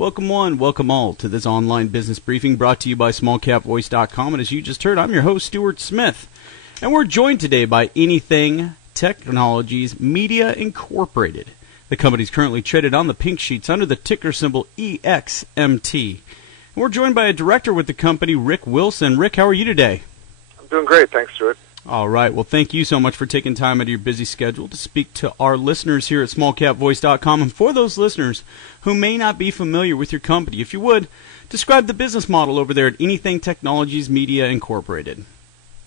Welcome one, welcome all to this online business briefing brought to you by smallcapvoice.com. And as you just heard, I'm your host, Stuart Smith. And we're joined today by Anything Technologies Media Incorporated. The company is currently traded on the pink sheets under the ticker symbol EXMT. And we're joined by a director with the company, Rick Wilson. Rick, how are you today? I'm doing great. Thanks, Stuart. All right. Well, thank you so much for taking time out of your busy schedule to speak to our listeners here at smallcapvoice.com. And for those listeners who may not be familiar with your company, if you would, describe the business model over there at Anything Technologies Media Incorporated.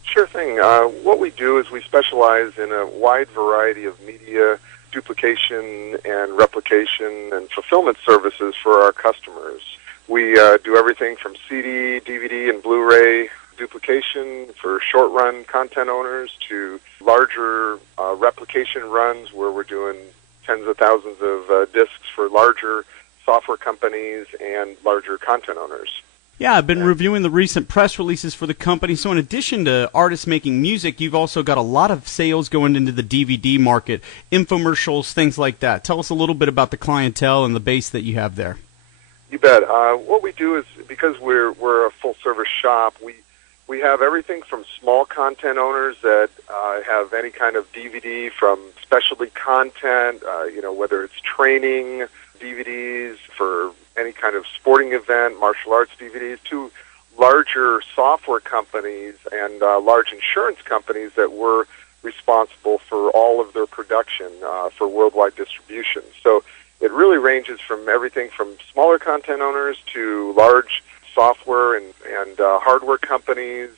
Sure thing. What we do is we specialize in a wide variety of media duplication and replication and fulfillment services for our customers. We do everything from CD, DVD, and Blu-ray duplication for short-run content owners to larger replication runs where we're doing tens of thousands of discs for larger software companies and larger content owners. Yeah, I've been reviewing the recent press releases for the company. So in addition to artists making music, you've also got a lot of sales going into the DVD market, infomercials, things like that. Tell us a little bit about the clientele and the base that you have there. You bet. What we do is, because we're a full-service shop, we have everything from small content owners that have any kind of DVD from specialty content, whether it's training DVDs for any kind of sporting event, martial arts DVDs, to larger software companies and large insurance companies that we're responsible for all of their production for worldwide distribution. So it really ranges from everything from smaller content owners to large software and hardware companies,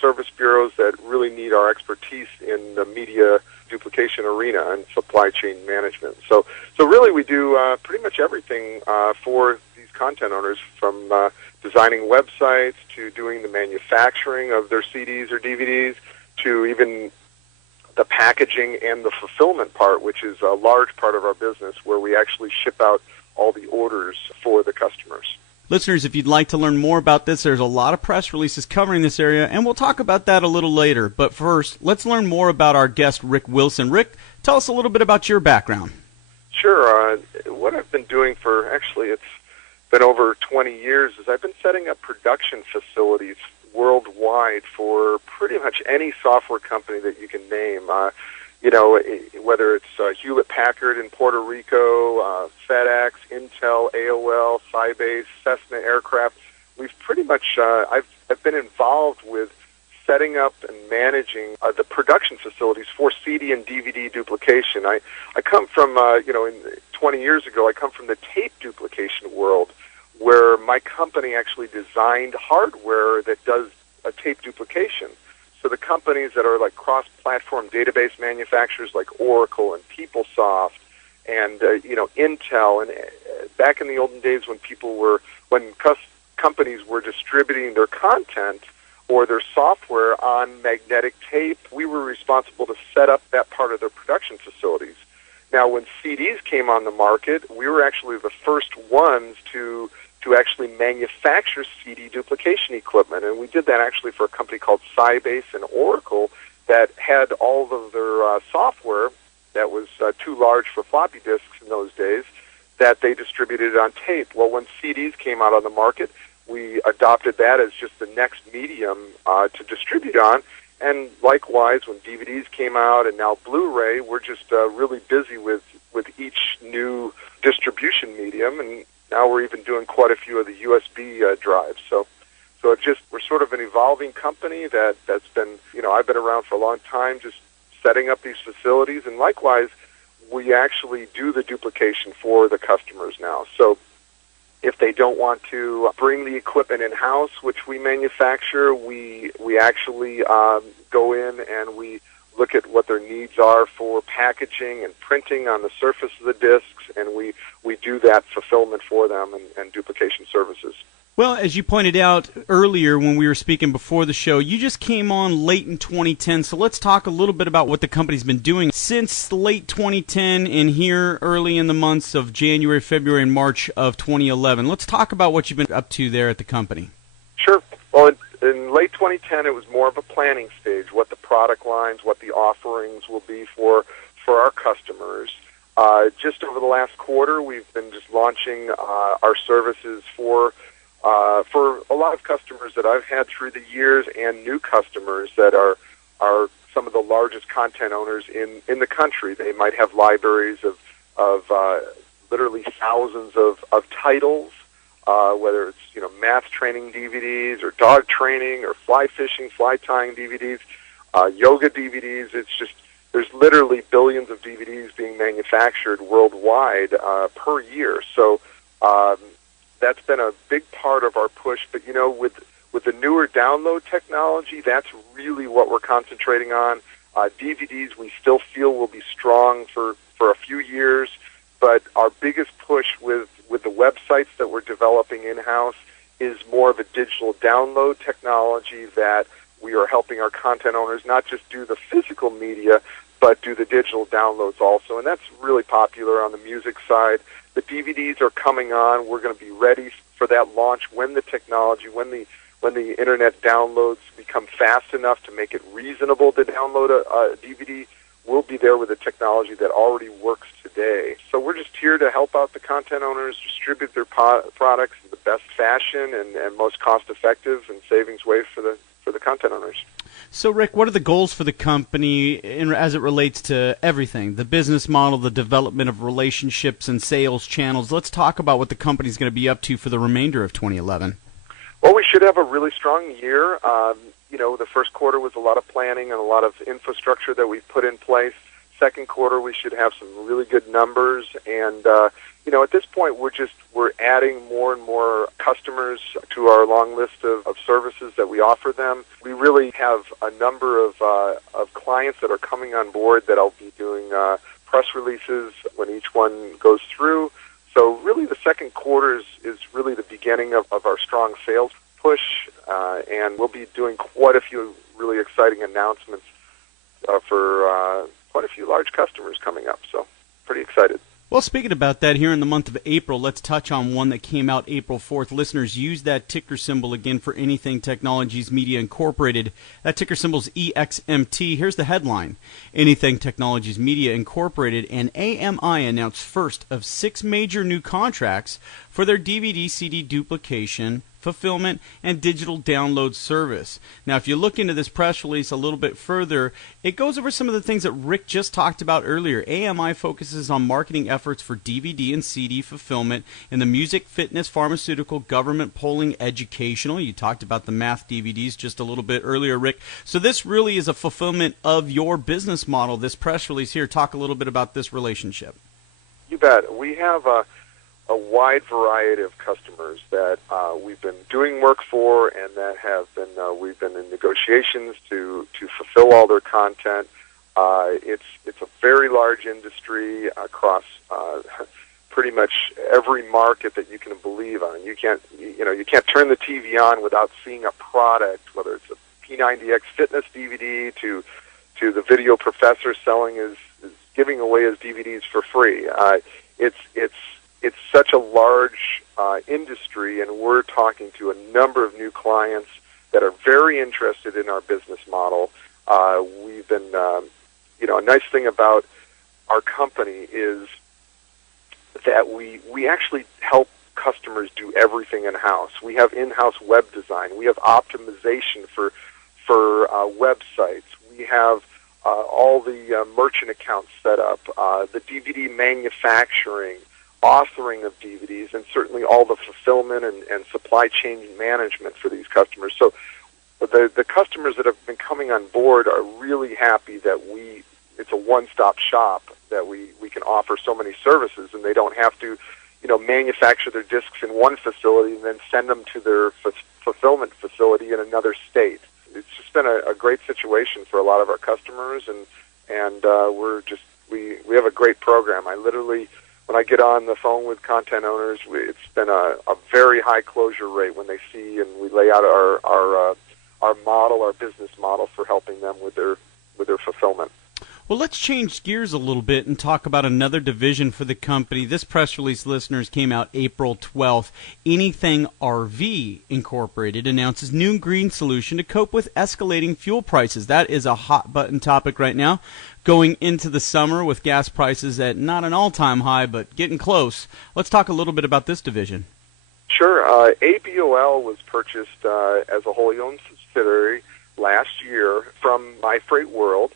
service bureaus that really need our expertise in the media duplication arena and supply chain management. So really we do pretty much everything for these content owners, from designing websites to doing the manufacturing of their CDs or DVDs to even the packaging and the fulfillment part, which is a large part of our business, where we actually ship out all the orders for the customers. Listeners, if you'd like to learn more about this, there's a lot of press releases covering this area, and we'll talk about that a little later. But first, let's learn more about our guest, Rick Wilson. Rick, tell us a little bit about your background. Sure. What I've been doing for, actually, it's been over 20 years, is I've been setting up production facilities worldwide for pretty much any software company that you can name. Whether it's Hewlett-Packard in Puerto Rico, FedEx, Intel, AOL, Sybase, Cessna Aircraft. We've pretty much, I've been involved with setting up and managing the production facilities for CD and DVD duplication. I come from, 20 years ago, I come from the tape duplication world, where my company actually designed hardware that does a tape duplication. So the companies that are like cross-platform database manufacturers like Oracle and PeopleSoft and Intel, and back in the olden days when companies were distributing their content or their software on magnetic tape, we were responsible to set up that part of their production facilities. Now, when CDs came on the market, we were actually the first ones to actually manufacture CD duplication equipment, and we did that actually for a company called Sybase and Oracle that had all of their software that was too large for floppy disks in those days that they distributed on tape. Well, when CDs came out on the market, we adopted that as just the next medium to distribute on, and likewise when DVDs came out and now Blu-ray, we're just really busy with each new distribution medium, and now we're even doing quite a few of the USB drives. So we're sort of an evolving company that's been, I've been around for a long time just setting up these facilities, and likewise, we actually do the duplication for the customers now. So if they don't want to bring the equipment in-house, which we manufacture, we actually go in and we look at what their needs are for packaging and printing on the surface of the discs, and we do that fulfillment for them and duplication services. Well, as you pointed out earlier when we were speaking before the show, you just came on late in 2010, so let's talk a little bit about what the company's been doing since late 2010 and here early in the months of January, February, and March of 2011. Let's talk about what you've been up to there at the company. Sure. Well, in late 2010, it was more of a planning stage, what the product lines, what the offerings will be for our customers. Just over the last quarter, we've been just launching our services for a lot of customers that I've had through the years and new customers that are some of the largest content owners in the country. They might have libraries of literally thousands of titles, whether it's math training DVDs or dog training or fly fishing, fly tying DVDs, yoga DVDs. It's just there's literally billions of DVDs being manufactured worldwide per year. So that's been a big part of our push. But with the newer download technology, that's really what we're concentrating on. DVDs we still feel will be strong for a few years, but our biggest push with the websites that we're developing in-house is more of a digital download technology that we are helping our content owners not just do the physical media, but do the digital downloads also. And that's really popular on the music side. The DVDs are coming on. We're going to be ready for that launch when the technology, when the internet downloads become fast enough to make it reasonable to download a DVD. We'll be there with a technology that already works today. So we're just here to help out the content owners distribute their products in the best fashion and most cost-effective and savings way for the content owners. So, Rick, what are the goals for the company as it relates to everything, the business model, the development of relationships and sales channels? Let's talk about what the company's going to be up to for the remainder of 2011. Well, we should have a really strong year. The first quarter was a lot of planning and a lot of infrastructure that we've put in place. Second quarter, we should have some really good numbers. And, at this point, we're adding more and more customers to our long list of services that we offer them. We really have a number of clients that are coming on board that I'll be doing press releases when each one goes through. So really the second quarter is really the beginning of our strong sales push, and we'll be doing quite a few really exciting announcements for quite a few large customers coming up. So pretty excited. Well, speaking about that, here in the month of April, let's touch on one that came out April 4th. Listeners, use that ticker symbol again for Anything Technologies Media Incorporated. That ticker symbol is EXMT. Here's the headline. Anything Technologies Media Incorporated and AMI announced first of 6 major new contracts for their DVD-CD duplication, fulfillment, and digital download service. Now, if you look into this press release a little bit further, it goes over some of the things that Rick just talked about earlier. AMI focuses on marketing efforts for DVD and CD fulfillment in the music, fitness, pharmaceutical, government, polling, educational. You talked about the math DVDs just a little bit earlier, Rick. So this really is a fulfillment of your business model, this press release here. Talk a little bit about this relationship. You bet. We have a wide variety of customers that we've been doing work for, and that have been we've been in negotiations to fulfill all their content. It's a very large industry across pretty much every market that you can believe on. You can't turn the TV on without seeing a product, whether it's a P90X fitness DVD to the video professor selling his giving away his DVDs for free. It's such a large industry, and we're talking to a number of new clients that are very interested in our business model. We've been, a nice thing about our company is that we actually help customers do everything in-house. We have in-house web design. We have optimization for websites. We have all the merchant accounts set up, the DVD manufacturing, authoring of DVDs, and certainly all the fulfillment and supply chain management for these customers. So the customers that have been coming on board are really happy that it's a one-stop shop, that we can offer so many services, and they don't have to manufacture their discs in one facility and then send them to their fulfillment facility in another state. It's just been a great situation for a lot of our customers, and we have a great program. I literally, when I get on the phone with content owners, it's been a very high closure rate when they see and we lay out our model, our business model for helping them with their fulfillment. Well, let's change gears a little bit and talk about another division for the company. This press release, listeners, came out April 12th. Anything RV Incorporated announces new green solution to cope with escalating fuel prices. That is a hot button topic right now. Going into the summer with gas prices at not an all-time high, but getting close. Let's talk a little bit about this division. Sure. ABOL was purchased as a wholly owned subsidiary last year from MyfreightWorld.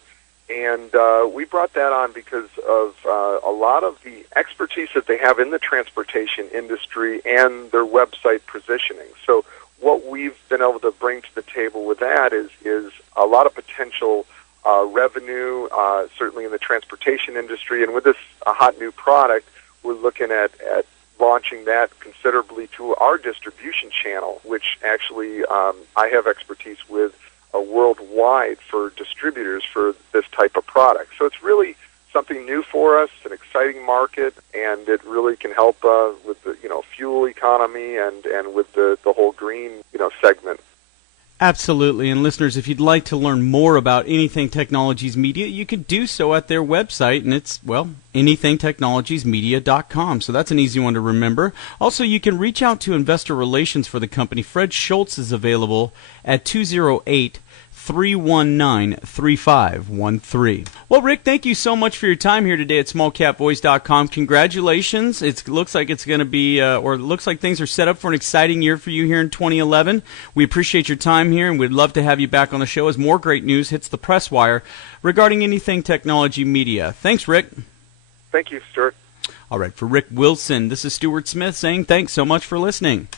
And we brought that on because of a lot of the expertise that they have in the transportation industry and their website positioning. So what we've been able to bring to the table with that is a lot of potential revenue, certainly in the transportation industry. And with this hot new product, we're looking at launching that considerably to our distribution channel, which actually I have expertise with worldwide for distributors for this type of product. So it's really something new for us, an exciting market, and it really can help with the fuel economy and with the whole green segment. Absolutely. And listeners, if you'd like to learn more about Anything Technologies Media, you can do so at their website, and it's, anythingtechnologiesmedia.com. So that's an easy one to remember. Also, you can reach out to investor relations for the company. Fred Schultz is available at 208-319-3513. Well, Rick, thank you so much for your time here today at smallcapvoice.com. Congratulations. It looks like it's going to be, or it looks like things are set up for an exciting year for you here in 2011. We appreciate your time here, and we'd love to have you back on the show as more great news hits the press wire regarding Anything Technology Media. Thanks, Rick. Thank you, Stuart. All right, for Rick Wilson, this is Stuart Smith saying thanks so much for listening.